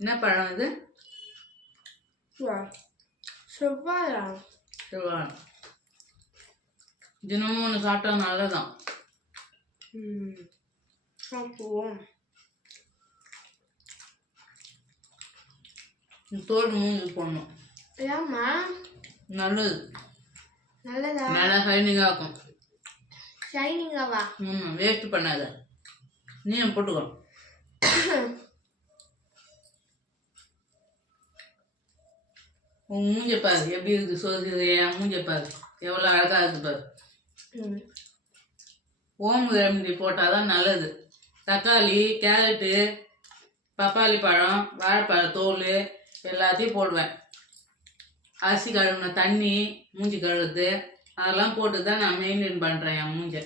என்ன பழம் இது? செவ்வாழை. செவ்வாழை. தினமும் ஒன்று சாப்பிட்டா நல்லதான். சாப்பிடுவோம். தோல் மூஞ்சி போடணும். ஏம்மா? நல்லது. நல்லதா? நல்லா ஷைனிங்காக இருக்கும். ஷைனிங்காவா? வேஸ்ட் பண்ணாத. நீ போட்டுக்கோ. உன் மூஞ்ச பாரு எப்படி இருக்குது. சோறு என் மூஞ்ச பாரு எவ்வளோ அழகாக இருக்குது பாரு. ஓமு ரெமடி போட்டால் தான் நல்லது. தக்காளி, கேரட்டு, பப்பாளி பழம், வாழைப்பழம் தோல் எல்லாத்தையும் போடுவேன். அரிசி கழுவுன தண்ணி, மூஞ்சி கழுவுறது அதெல்லாம் போட்டு தான் நான் மெயின்டைன் பண்ணுறேன் என் மூஞ்ச.